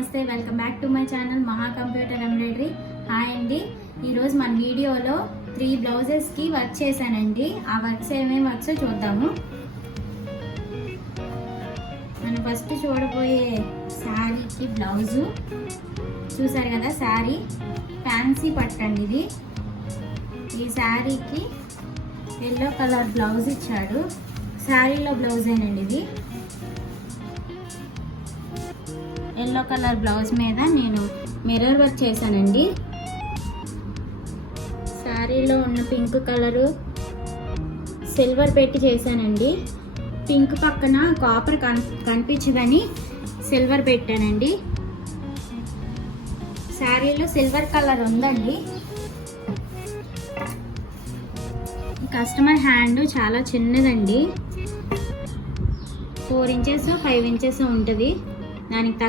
నమస్తే, welcome back to my channel మహా computer embroidery. Hi అండి, ఈరోజు మన వీడియోలో 3 బ్లౌజెస్కి వర్క్ చేశానండి. ఆ వర్క్స్ ఏమేమి వర్క్స్ చూద్దాము. మనం ఫస్ట్ చూడబోయే శారీకి బ్లౌజు చూసారు కదా, శారీ ఫ్యాన్సీ పట్టండి ఇది. ఈ శారీకి ఎల్లో కలర్ బ్లౌజ్ ఇచ్చాడు. శారీలో బ్లౌజేనండి ఇది. ఎల్లో కలర్ బ్లౌజ్ మీద నేను మిర్రర్ వర్క్ చేశానండి. శారీలో ఉన్న పింక్ కలరు సిల్వర్ పెట్టి చేశానండి. పింక్ పక్కన కాపర్ కనిపించదని సిల్వర్ పెట్టానండి. శారీలో సిల్వర్ కలర్ ఉందండి. కస్టమర్ హ్యాండ్ చాలా చిన్నదండి, 4 ఇంచెస్ 5 ఇంచెస్ ఉంటుంది. దానికి